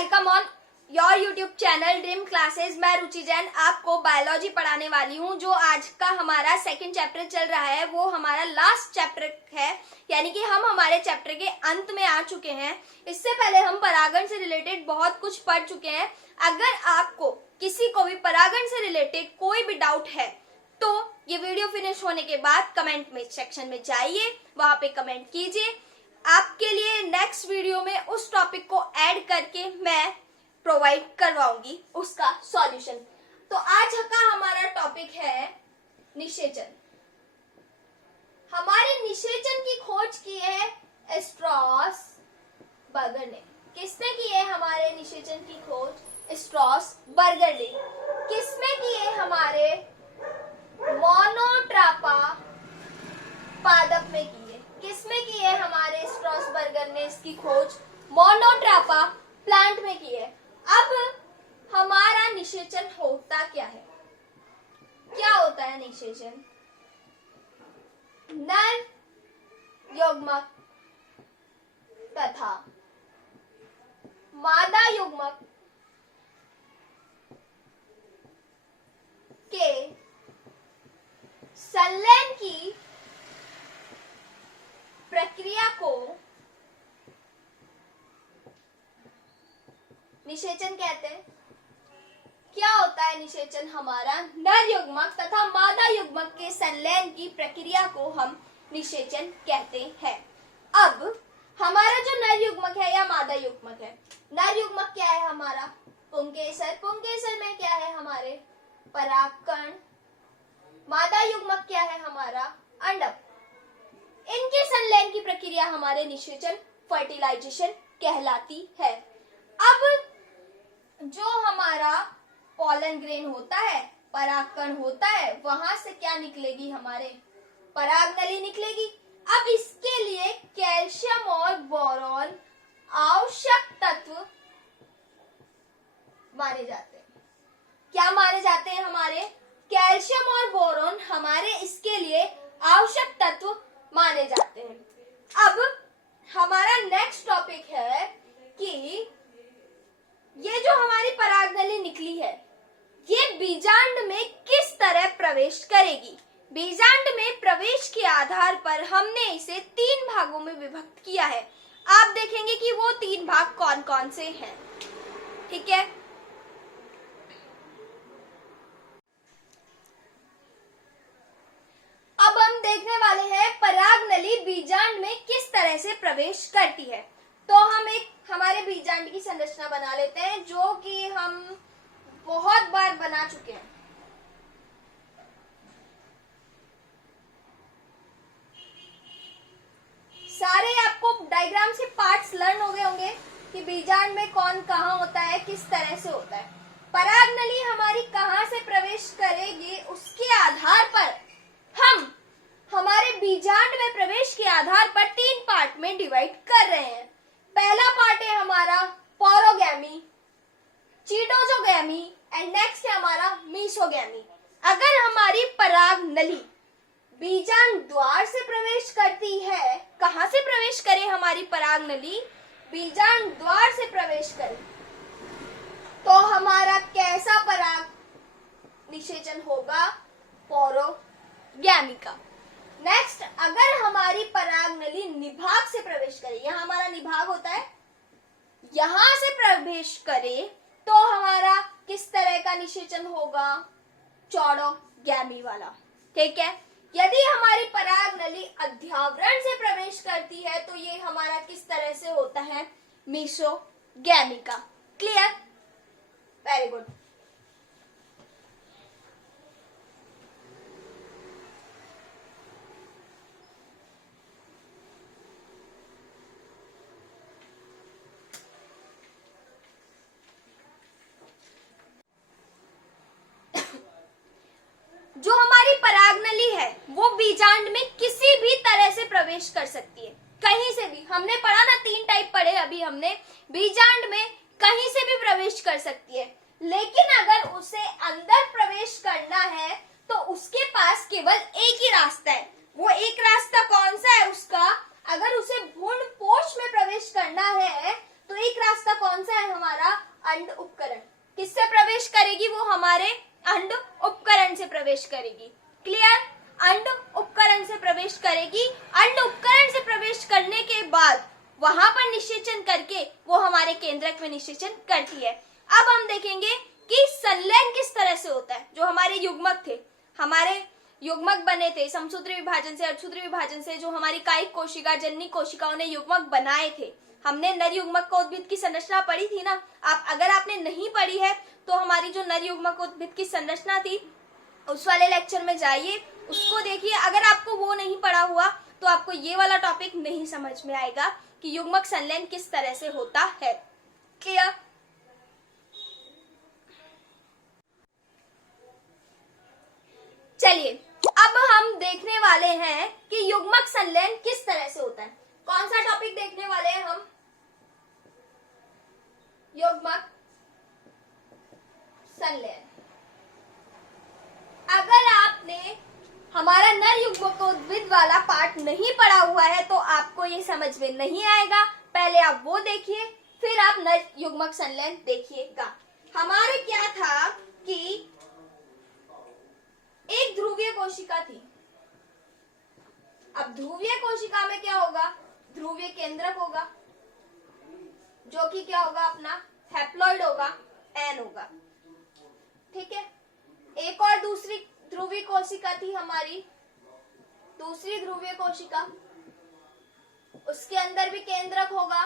Welcome on your YouTube channel dream classes. मैं रुचि जैन आपको biology पढ़ाने वाली हूँ। जो आज का हमारा सेकंड चैप्टर चल रहा है वो हमारा लास्ट चैप्टर है, यानी कि हम हमारे चैप्टर के अंत में आ चुके हैं। इससे पहले हम परागण से रिलेटेड बहुत कुछ पढ़ चुके हैं। अगर आपको किसी को भी परागण से रिलेटेड कोई भी डाउट है तो ये वीडियो फिनिश होने के बाद कमेंट में सेक्शन में जाइए, वहां पे कमेंट कीजिए। आपके लिए नेक्स्ट वीडियो में उस टॉपिक को ऐड करके मैं प्रोवाइड करवाऊंगी उसका सॉल्यूशन। तो आज का हमारा टॉपिक है निषेचन। हमारे निषेचन की खोज की है स्ट्रॉसबर्गर ने। किसने की है हमारे निषेचन की खोज? स्ट्रॉसबर्गर ने। किसने की है? हमारे मोनोट्रापा पादप में की है। किसमें की है? हमारे स्ट्रॉसबर्गर ने इसकी खोज मोनोट्रापा प्लांट में की है। अब हमारा निषेचन होता क्या है? क्या होता है निषेचन? नर युग्मक तथा मादा युग्मक के संलयन की प्रक्रिया को निषेचन कहते हैं। क्या होता है निषेचन? हमारा नर युग्मक तथा मादा युग्मक के संलयन की प्रक्रिया को हम निषेचन कहते हैं। अब हमारा जो नर युग्मक है या मादा युग्मक है, नर युग्मक क्या है हमारा? पुंकेसर। पुंकेसर में क्या है? हमारे परागकण। मादा युग्मक क्या है? हमारा अंडक। इनके संलयन की प्रक्रिया हमारे निषेचन फर्टिलाइजेशन कहलाती है। अब जो हमारा पॉलन ग्रेन होता है, परागकण होता है, वहां से क्या निकलेगी? हमारे परागनली निकलेगी। अब इसके लिए कैल्शियम और बोरॉन आवश्यक तत्व माने जाते हैं। क्या माने जाते हैं? हमारे कैल्शियम और बोरॉन हमारे इसके लिए आवश्यक तत्व माने जाते हैं। अब हमारा नेक्स्ट टॉपिक है कि ये जो हमारी परागनली निकली है ये बीजांड में किस तरह प्रवेश करेगी? बीजांड में प्रवेश के आधार पर हमने इसे 3 भागों में विभक्त किया है। आप देखेंगे कि वो 3 भाग कौन कौन से हैं। ठीक है, अब हम देखने वाले हैं परागनली बीजांड में किस तरह से प्रवेश करती है। तो हम एक हमारे बीजांड की संरचना बना लेते हैं जो कि हम बहुत बार बना चुके हैं। सारे आपको डायग्राम के पार्ट्स लर्न हो गए होंगे कि बीजांड में कौन कहाँ होता है, किस तरह से होता है। परागनली हमारी कहाँ से प्रवेश करेगी उसके आधार पर हम हमारे बीजांड में प्रवेश के आधार पर 3 पार्ट में डिवाइड कर रहे हैं। पहला पार्ट है हमारा पोरोगैमी, चीटोजोगैमी एंड नेक्स्ट है हमारा मीसोगैमी। अगर हमारी परागनली बीजांड द्वार से प्रवेश करती है, कहां से प्रवेश करे हमारी परागनली? बीजांड द्वार से प्रवेश करे तो हमारा कैसा पराग निषेचन होगा? पोरोगैमी का। नेक्स्ट, अगर हमारी परागनली निभाग से प्रवेश करे, यहाँ हमारा निभाग होता है, यहां से प्रवेश करे तो हमारा किस तरह का निषेचन होगा? चौड़ोगैमी वाला। ठीक है, यदि हमारी परागनली अध्यावरण से प्रवेश करती है तो ये हमारा किस तरह से होता है? मीसोगैमी का। क्लियर? Very good. जो हमारी परागनली है वो बीजांड में किसी भी तरह से प्रवेश कर सकती है, कहीं से भी। हमने पढ़ा ना, 3 टाइप पढ़े अभी हमने। बीजांड में कहीं से भी प्रवेश कर सकती है, लेकिन अगर उसे अंदर प्रवेश करना है तो उसके पास केवल एक ही रास्ता है। वो एक रास्ता कौन सा है उसका? अगर उसे भ्रूण पोष में प्रवेश करना है तो एक रास्ता कौन सा है हमारा अंड उपकरण। किससे प्रवेश करेगी? वो हमारे अंड उपकरण से प्रवेश करेगी। क्लियर? अंड उपकरण से प्रवेश करेगी। अंड उपकरण से प्रवेश करने के बाद वहां पर निषेचन करके वो हमारे केंद्रक में निषेचन करती है। अब हम देखेंगे कि संलयन किस तरह से होता है। जो हमारे युग्मक थे, हमारे युग्मक बने थे समसूत्री विभाजन से, अर्धसूत्री विभाजन से, जो हमारी कायिक कोशिका, जननी कोशिकाओं ने युग्मक बनाए थे। हमने नर युग्मक का उद्भिद की संरचना पढ़ी थी ना। अगर आपने नहीं पढ़ी है तो हमारी जो नर युग्मक उद्भिद की संरचना थी उस वाले लेक्चर में जाइए, उसको देखिए। अगर आपको वो नहीं पढ़ा हुआ तो आपको ये वाला टॉपिक नहीं समझ में आएगा कि युग्मक संलयन किस तरह से होता है। क्लियर? चलिए अब हम देखने वाले हैं कि युग्मक संलयन किस तरह से होता है। कौन सा टॉपिक देखने वाले हैं हम? युग्मक संलयन। अगर आपने हमारा नर युग्मकोद्भिद वाला पार्ट नहीं पढ़ा हुआ है तो आपको ये समझ में नहीं आएगा। पहले आप वो देखिए, फिर आप नर युग्मक संलयन देखिएगा। हमारे क्या था कि एक ध्रुवीय कोशिका थी। अब ध्रुवीय कोशिका में क्या होगा? ध्रुवीय केंद्रक होगा, जो कि क्या होगा? अपना हैप्लॉइड होगा, एन होगा। ठीक है। एक और दूसरी ध्रुवीय कोशिका थी हमारी, दूसरी ध्रुवीय कोशिका, उसके अंदर भी केंद्रक होगा,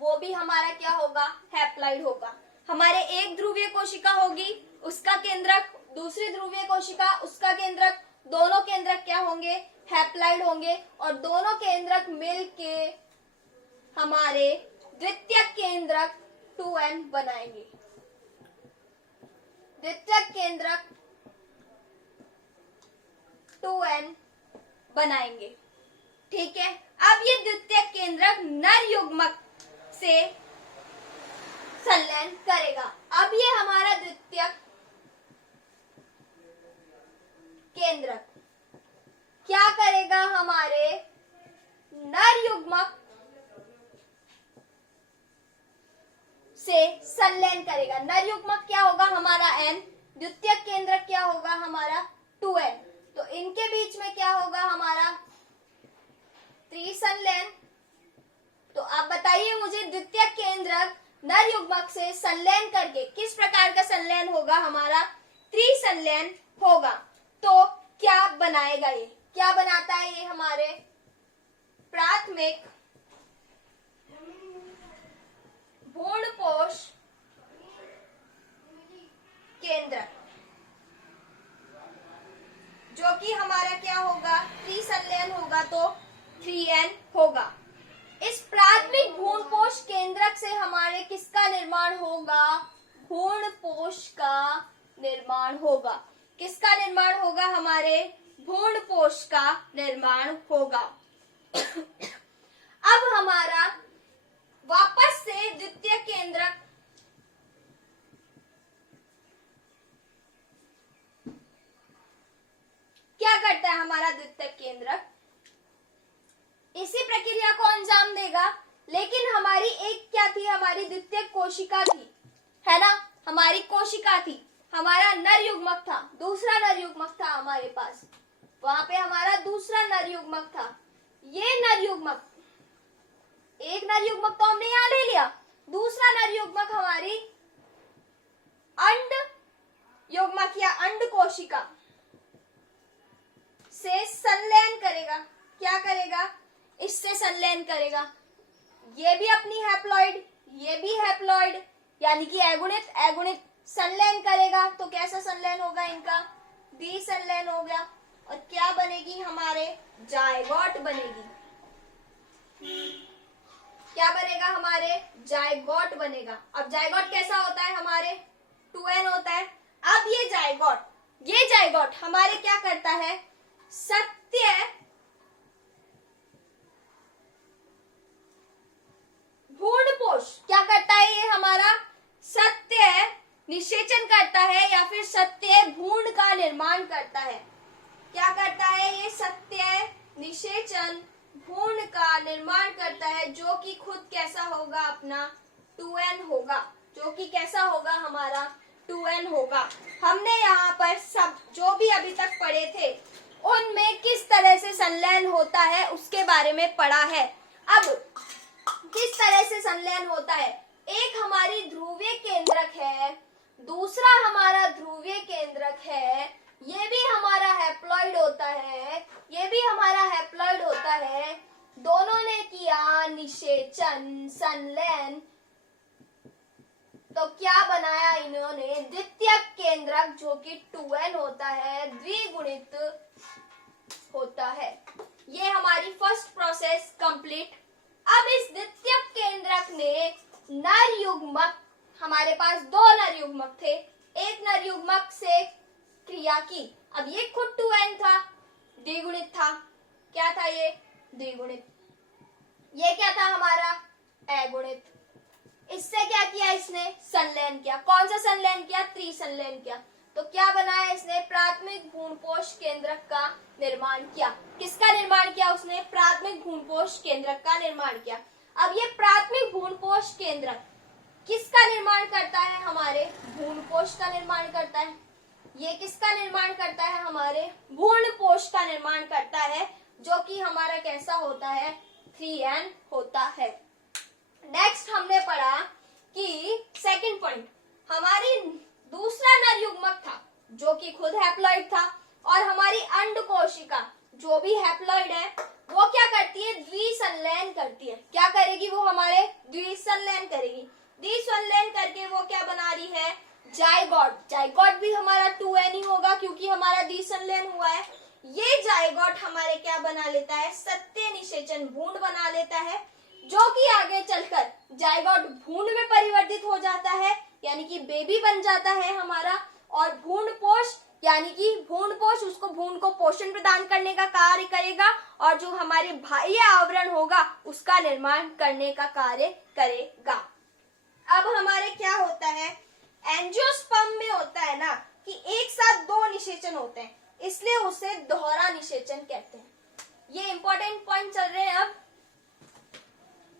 वो भी हमारा क्या होगा? हैप्लॉइड होगा। हमारे एक ध्रुवीय कोशिका होगी, उसका केंद्रक, दूसरी ध्रुवीय कोशिका, उसका केंद्रक, दोनों केंद्रक क्या होंगे? हैप्लॉइड होंगे। और दोनों केंद्रक मिलके हमारे द्वितीयक केंद्रक 2n बनाएंगे। द्वितीयक केंद्रक 2n बनाएंगे। ठीक है। अब ये द्वितीयक केंद्रक नर युग्मक से संलयन करेगा। अब ये हमारा द्वितीयक केंद्रक क्या करेगा? हमारे नर युग्मक से संलयन करेगा। नर युग्मक क्या होगा? हमारा n। द्वितीयक केंद्रक क्या होगा? हमारा 2n। तो इनके बीच में क्या होगा? हमारा त्रिसंलयन। तो आप बताइए मुझे, द्वितीयक केंद्रक नर युग्मक से संलयन करके किस प्रकार का संलयन होगा? हमारा त्रिसंलयन होगा। तो क्या बनाएगा? ये क्या बनाता है? ये हमारे प्राथमिक भ्रूणपोष केंद्रक, जो कि हमारा क्या होगा? त्रिसंलयन होगा, तो 3n होगा। इस प्राथमिक भ्रूणपोष केंद्रक से हमारे किसका निर्माण होगा? भ्रूणपोष का निर्माण होगा। किसका निर्माण होगा? हमारे भ्रूणपोष का निर्माण होगा। अब हमारा वापस से द्वितीय केंद्रक क्या करता है? हमारा द्वितीय केंद्रक इसी प्रक्रिया को अंजाम देगा, लेकिन हमारी एक क्या थी? हमारी द्वितीय कोशिका थी, है ना? हमारी कोशिका थी, हमारा नर युग्मक था, दूसरा नर युग्मक था हमारे पास, वहां पे हमारा दूसरा नर युग्मक था। ये नर युग्मक, एक नर युग्मक तो हमने यहां ले लिया, दूसरा नर युग्मक हमारी अंड युग्मक या अंड कोशिका से संलयन करेगा। क्या करेगा? इससे संलयन करेगा। ये भी अपनी हैप्लॉइड, ये भी हैप्लॉइड, यानी कि एगुणित एगुणित संलयन करेगा। तो कैसा संलयन होगा इनका? द्विसंलयन हो गया। और क्या बनेगी? हमारे जायगोट बनेगी। क्या बनेगा? हमारे जायगोट बनेगा। अब जायगोट कैसा होता है? हमारे 2n होता है। अब ये जायगोट हमारे क्या करता है? सत्य भ्रूणपोष क्या करता है? ये हमारा सत्य निषेचन करता है या फिर सत्य भ्रूण का निर्माण करता है। क्या करता है? ये सत्य निषेचन भ्रूण का निर्माण करता है, जो कि खुद कैसा होगा? अपना 2n होगा, जो कि कैसा होगा हमारा 2n होगा। हमने यहाँ पर सब जो भी अभी तक पढ़े थे उनमें किस तरह से संलयन होता है उसके बारे में पढ़ा है। अब किस तरह से संलयन होता है, एक हमारी ध्रुवीय केंद्रक है, दूसरा हमारा ध्रुवीय केंद्रक है, ये भी हमारा हैप्लॉइड होता है, ये भी हमारा हैप्लॉइड होता है। दोनों ने किया निषेचन संलयन, तो क्या बनाया इन्होंने, द्वितीयक केंद्रक जो कि 2n होता है, द्विगुणित होता है। ये हमारी फर्स्ट प्रोसेस कंप्लीट। अब इस द्वितीयक केंद्रक ने नर युग्मक, हमारे पास दो नर युग्मक थे, एक नर युग्मक से क्रिया की। अब ये खुद 2n था, द्विगुणित था, क्या था ये द्विगुणित, ये क्या था हमारा अगुणित। इससे क्या किया इसने, संलयन किया। कौन सा संलयन किया, त्रिसंलयन किया। तो क्या बनाया इसने, प्राथमिक भ्रूणपोष केंद्रक का निर्माण किया। किसका निर्माण किया उसने, प्राथमिक भ्रूणपोष केंद्रक का निर्माण किया। अब ये प्राथमिक भ्रूणपोष केंद्रक किसका निर्माण करता है, हमारे भ्रूणपोष का निर्माण करता है। ये किसका निर्माण करता है, हमारे भ्रूणपोष का निर्माण करता है, जो कि हमारा कैसा होता है 3n होता है। नेक्स्ट हमने पढ़ा कि सेकंड पॉइंट, हमारी दूसरा नर युग्मक था जो कि खुद हैप्लॉइड था, और हमारी अंड कोशिका जो भी हैप्लॉइड है वो क्या करती है, द्विसंलयन करती है। क्या करेगी वो, हमारे द्विसंलयन करेगी। द्विसंलयन करके वो क्या बना रही है, जायगोट। जायगोट भी हमारा 2n ही होगा क्योंकि हमारा द्विसंलयन हुआ है। ये जायगोट हमारे क्या बना लेता है, सत्य निषेचन भ्रूण बना लेता है, जो कि आगे चलकर जायगोट भ्रूण में परिवर्तित हो जाता है, यानी कि बेबी बन जाता है हमारा। और भ्रूणपोष यानी कि भ्रूणपोष उसको भ्रूण को पोषण प्रदान करने का कार्य करेगा, और जो हमारे बाह्य आवरण होगा उसका निर्माण करने का कार्य करेगा। अब हमारे क्या होता है, एंजियोस्पर्म में होता है ना कि एक साथ दो निषेचन होते हैं, इसलिए उसे दोहरा निषेचन कहते हैं। ये इंपॉर्टेंट पॉइंट चल रहे हैं। अब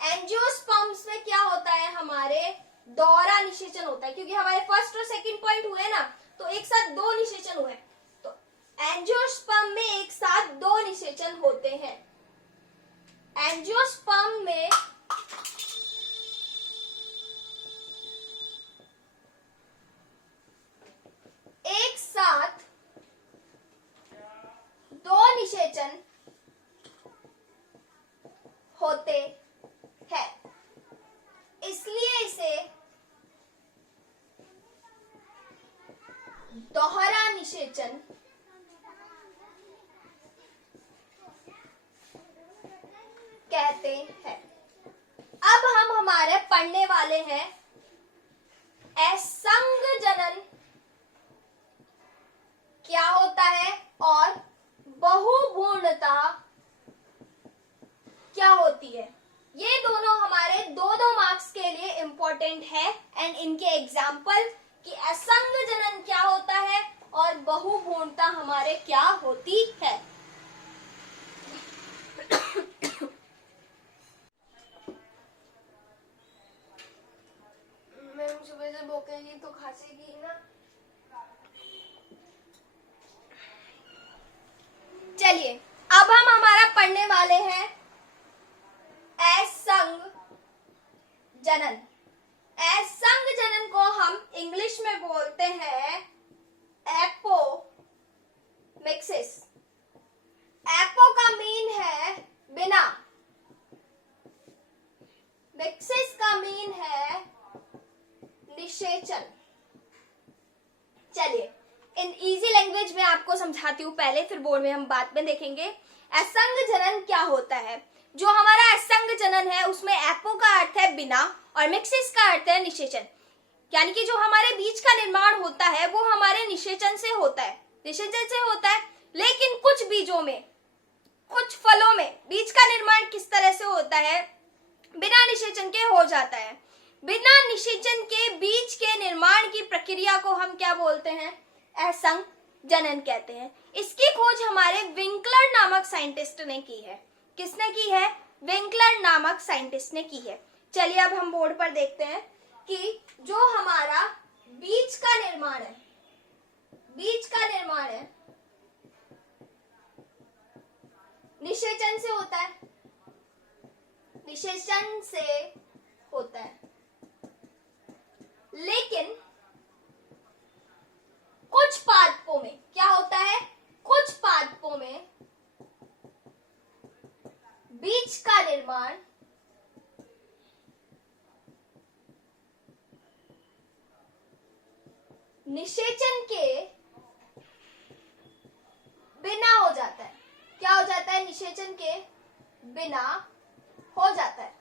एंजियोस्पर्म्स में क्या होता है, हमारे दोहरा निषेचन होता है, क्योंकि हमारे फर्स्ट और सेकंड पॉइंट हुए ना, तो एक साथ दो निषेचन हुए। तो एंजियोस्पर्म में एक साथ दो निषेचन होते हैं। एंजियोस्पर्म में एक साथ दो निषेचन होते हैं, इसलिए इसे दोहरा निषेचन कहते हैं। अब हम हमारे पढ़ने वाले हैं असंग जनन क्या होता है और बहुभ्रूणता क्या होती है। ये दोनों हमारे दो मार्क्स के लिए इंपॉर्टेंट है, एंड इनके एग्जाम्पल कि असंग जनन क्या होता है और बहुभ्रूणता हमारे क्या होती है। मैं सुबह से भूखेगी तो खांसेगी ना। चलिए अब हम हमारा पढ़ने वाले हैं असंग जनन। असंग जनन को हम इंग्लिश में बोलते हैं एपोमिक्सिस। एपो का मीन है बिना, मिक्सिस का मीन है निषेचन। चलिए इन इजी लैंग्वेज में आपको समझाती हूँ पहले, फिर बोर्ड में हम बाद में देखेंगे। असंग जनन क्या होता है, जो हमारा असंग जनन है उसमें एपो का अर्थ है बिना और मिक्सिस का अर्थ है निषेचन, यानी कि जो हमारे बीज का निर्माण होता है वो हमारे निषेचन से होता है, निषेचन से होता है। लेकिन कुछ बीजों में, कुछ फलों में बीज का निर्माण किस तरह से होता है, बिना निषेचन के हो जाता है। बिना निषेचन के बीज के निर्माण की प्रक्रिया को हम क्या बोलते हैं, असंग जनन कहते हैं। इसकी खोज हमारे विंकलर नामक साइंटिस्ट ने की है। किसने की है, विंकलर नामक साइंटिस्ट ने की है। चलिए अब हम बोर्ड पर देखते हैं कि जो हमारा बीज का निर्माण है, बीज का निर्माण है निषेचन से होता है, निषेचन से होता है। लेकिन कुछ पादपों में क्या होता है, कुछ पादपों में बीज का निर्माण निषेचन के बिना हो जाता है। क्या हो जाता है, निषेचन के बिना हो जाता है।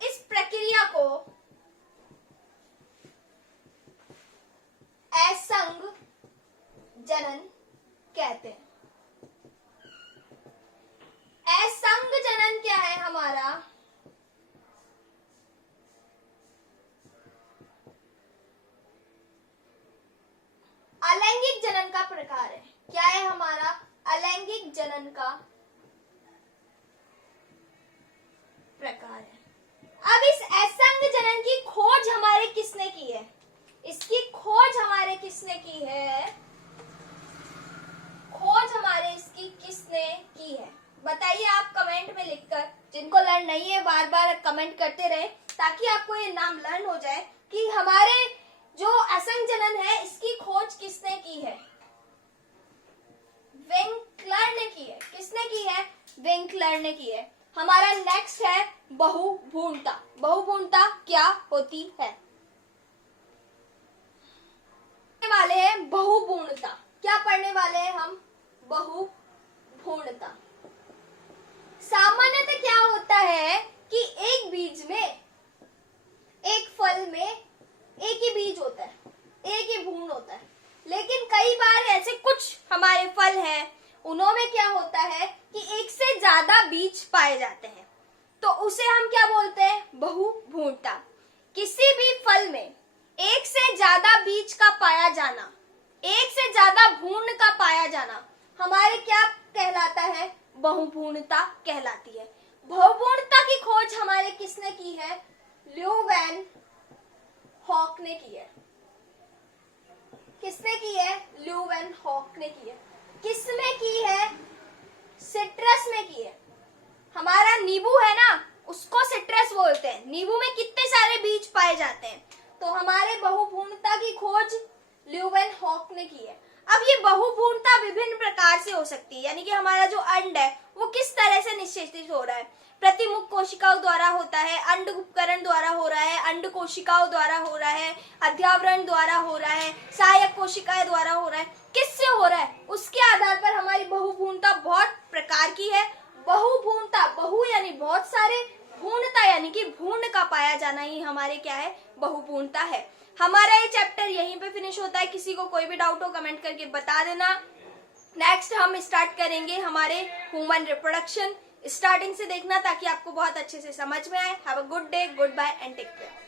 इस प्रक्रिया को असंग जनन कहते हैं। असंग जनन क्या है हमारा, अलैंगिक जनन का प्रकार है। क्या है हमारा, अलैंगिक जनन का प्रकार है। अब इस असंग जनन की खोज हमारे किसने की है, इसकी खोज हमारे किसने की है, खोज हमारे इसकी किसने की है, बताइए आप कमेंट में लिखकर। जिनको लर्न नहीं है बार बार कमेंट करते रहे ताकि आपको ये नाम लर्न हो जाए कि हमारे जो असंग जनन है इसकी खोज किसने की है, विंकलर ने की है। किसने की है, विंकलर ने की है। हमारा नेक्स्ट है बहुभ्रूणता। बहुभ्रूणता क्या होती है, वाले हैं बहुभ्रूणता। क्या पढ़ने वाले हैं हम, बहुभ्रूणता। सामान्यतः क्या होता है कि एक बीज में, एक फल में एक ही बीज होता है, एक ही भ्रूण होता है। लेकिन कई बार ऐसे कुछ हमारे फल हैं उनमें क्या होता है कि एक से ज्यादा बीज पाए जाते हैं, तो उसे हम क्या बोलते हैं, बहुभ्रूणता। किसी भी फल में एक से ज्यादा बीज का पाया जाना, एक से ज्यादा भ्रूण का पाया जाना हमारे क्या कहलाता है, बहुभ्रूणता कहलाती है। बहुभ्रूणता की खोज हमारे किसने की है, ल्यूवेनहॉक ने की है। किसने की है, ल्यूवेनहॉक ने की है। किसमें की है, सिट्रस में की है। हमारा नींबू है ना, उसको सिट्रस बोलते हैं। नींबू में कितने सारे बीज पाए जाते हैं, तो हमारे बहुभ्रूणता की खोज ल्यूवेनहॉक ने की है। अब ये बहुभ्रूणता विभिन्न प्रकार से हो सकती है, यानी कि हमारा जो अंड है वो किस तरह से निषेचित हो रहा है, प्रतिमुख कोशिकाओं द्वारा होता है, अंड उपकरण द्वारा हो रहा है, अंड कोशिकाओं द्वारा हो रहा है, अध्यावरण द्वारा हो रहा है, सहायक कोशिकाएं द्वारा हो रहा है, किससे हो रहा है, उसके आधार पर हमारी बहुभ्रूणता बहुत प्रकार की है। बहुभ्रूणता, बहु यानी बहुत सारे, भ्रूणता यानी कि भ्रूण का पाया जाना ही हमारे क्या है, बहुभ्रूणता है। हमारा ये चैप्टर यहीं पे फिनिश होता है। किसी को कोई भी डाउट हो कमेंट करके बता देना। नेक्स्ट हम स्टार्ट करेंगे हमारे ह्यूमन रिप्रोडक्शन। स्टार्टिंग से देखना ताकि आपको बहुत अच्छे से समझ में आए। Have a good day, good bye and take care.